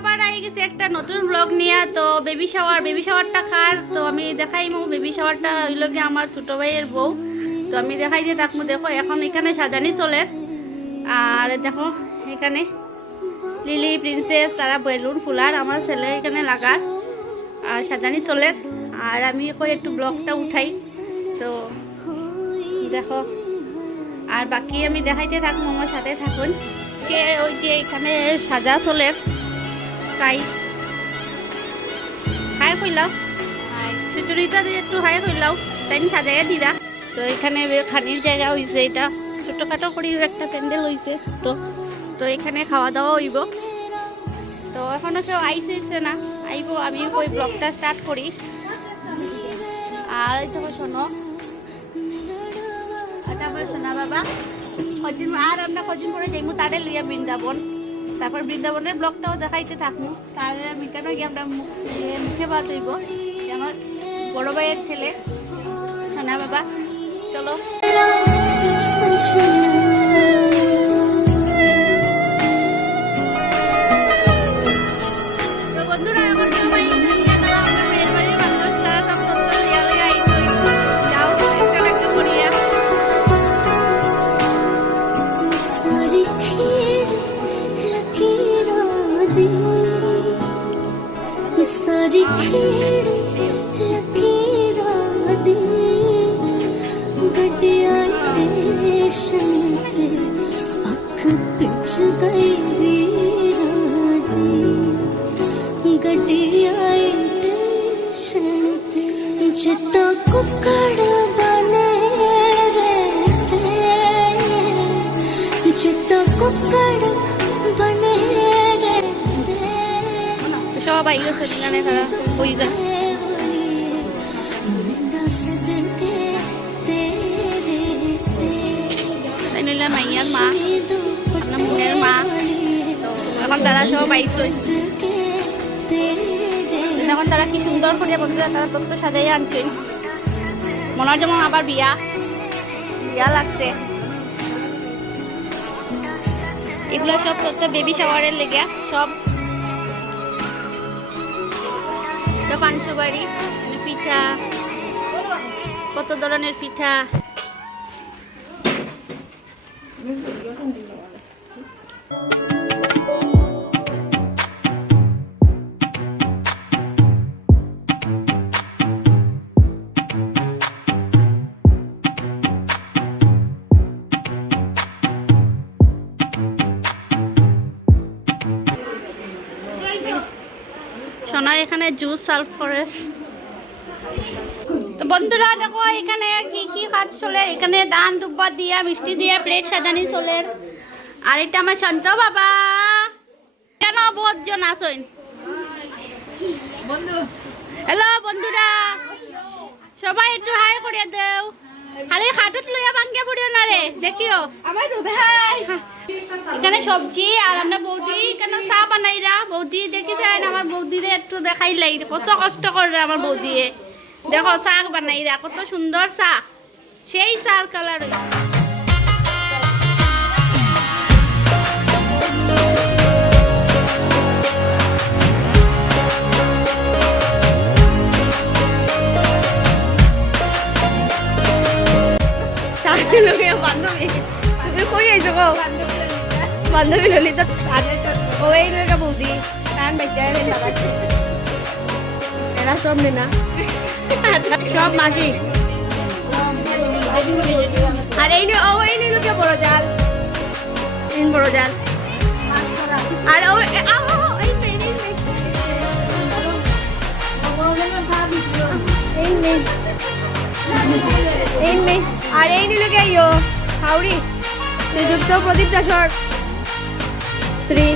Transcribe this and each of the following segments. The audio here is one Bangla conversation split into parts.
আবার আই গেছি একটা নতুন ব্লগ নিয়ে। তো বেবি শাওয়ারটা খার তো আমি দেখাইমু। বেবি শাওয়ারটা হইল কি আমার ছোট ভাইয়ের বউ, তো আমি দেখাই দিয়ে থাকবো। দেখো এখন এখানে সাজানি চলে, আর দেখো এখানে লিলি প্রিন্সেস তারা বেলুন ফুলার আমার ছেলে এখানে লাগার আর সাজানি চলে। আর আমি কই একটু ব্লগটা উঠাই, তো দেখো আর বাকি আমি দেখাইতে থাকবো, আমার সাথে থাকুন। কে ওই যে এখানে সাজা চলে তাই হাই কইলাও সুচরিতা দিয়ে একটু হাই কইলাও তাই সাজাইয়া দিরা। তো এখানে খানির জায়গা হয়েছে, এটা ছোটখাটো করে একটা প্যান্ডেল হয়েছে ছোট। তো এখানে খাওয়া দাওয়া হইব। তো এখনো কেউ আইসে না, আইব। আমি ওই ব্লগটা স্টার্ট করি। আর দেখো শোনো শোনা বাবা আর আমরা কদিন করে যাইমু তারে লইয়া বৃন্দাবন, তারপর বৃন্দাবনের ব্লগটাও দেখাইতে থাকবো। তার কেন গিয়ে আমরা মুখে বাদ হইব আমার বড় ভাইয়ের ছেলে শোনা বাবা। চলো सारी खेड़ लकीरा दी गड्डिया स्टेशन ते अख पिछ गई वीरा दी गड्डिया स्टेशन ते जिता कुकड़ बने रहते जिता कुकड़ बने সবাই গেছে গানে খারাপ হয়ে যায়। তাই নইলে মাইয়ার মা আপনার মনের মা, তো এখন তারা সব আইসই। এখন তারা কি সুন্দর করে বন্ধুরা তারা তত্ত্ব সাজাই আনছেন, মনে হয় যেমন আবার বিয়া লাগছে। এগুলো সব তত্ত্ব বেবি শাওয়ারের লেগে সব পাঞ্চবাড়ি পিঠা, কত ধরনের পিঠা। সোনা এখানে জুস সার্ভ করে। তো বন্ধুরা দেখো এখানে কি কি কাজ চলে, এখানে দান দুব্বা দিয়া মিষ্টি দিয়া প্লেট সাজানি চলে। আর এটা আমার শান্ত বাবা কেন বহুত জন আসেন বন্ধু। হ্যালো বন্ধুরা সবাই একটু হাই করে দেও। আরে হাটত লইয়া ভাঙ্গে পড়িও না রে, দেখিও আমার ভাই এখানে সবজি। আর আমরা বৌদি কেন চা বানাইরা, বৌদি দেখি যায় আমার বৌদিরে একটু দেখাইলাই কত কষ্ট করে আমার বৌদি। দেখো চা বানাইরা কত সুন্দর চা, সেই চার কালার। বান্ধবী তুমি কই আইছো গো? বান্ধবী ললিতা ওই লোক বৌদি তার বেচার এরা সব না সব মাসি। আর এই লোকে বড় জাল বড় জাল। আর আর এই লোকে আইও হাওড়ি শ্রীযুক্ত প্রদীপ দাসর শ্রী।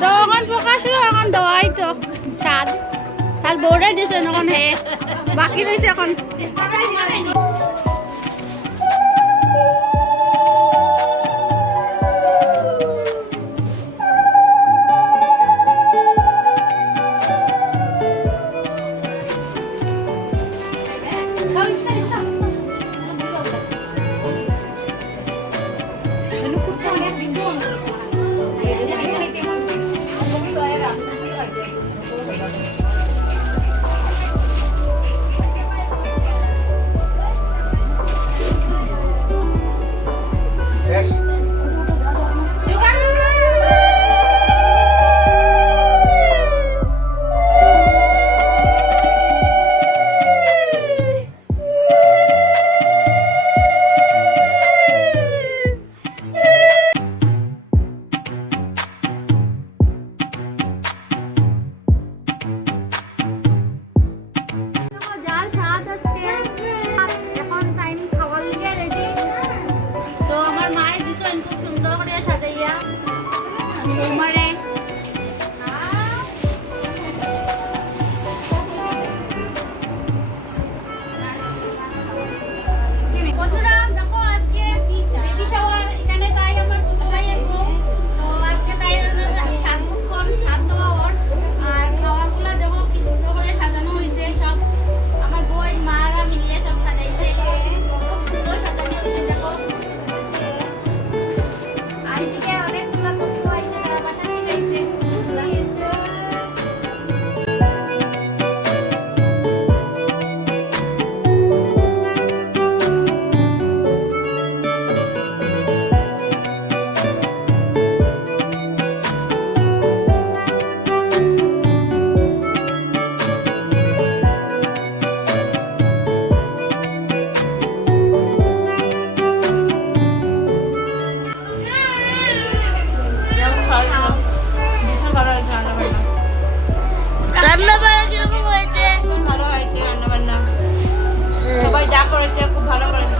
তো এখন প্রকাশ হলো এখন দেওয়াই তো স্বাদ তার বউরাই দিয়েছে এখন হে বাকি রয়েছে এখন যার স্বাদ আজকে এখন টাইম খাওয়ার লিগে রেডি তো আমার মায়ের দিছো খুব সুন্দর করে সাজাইয়া বৌমারে বন্ধুরা দেখো আজকে বেবি শাওয়ার এখানে তাই আমার ছোট ভাইয়ের বউ তো আজকে তাই সাতক্ষণ হাত দেওয়া ওর আর খাওয়াগুলো দেখো কি সুন্দর করে সাজানো হয়েছে সব আমার বউয়ের মারা মিলিয়ে সব সাজাইছে খুব সুন্দর সাজানো হয়েছে দেখো আর এদিকে অনেকগুলো তথ্য আছে তারা বাসা থেকে আইছে রান্না বান্না কিরকম হয়েছে ভালো হয়েছে রান্না বান্না সবাই যা করেছে খুব ভালো করেছে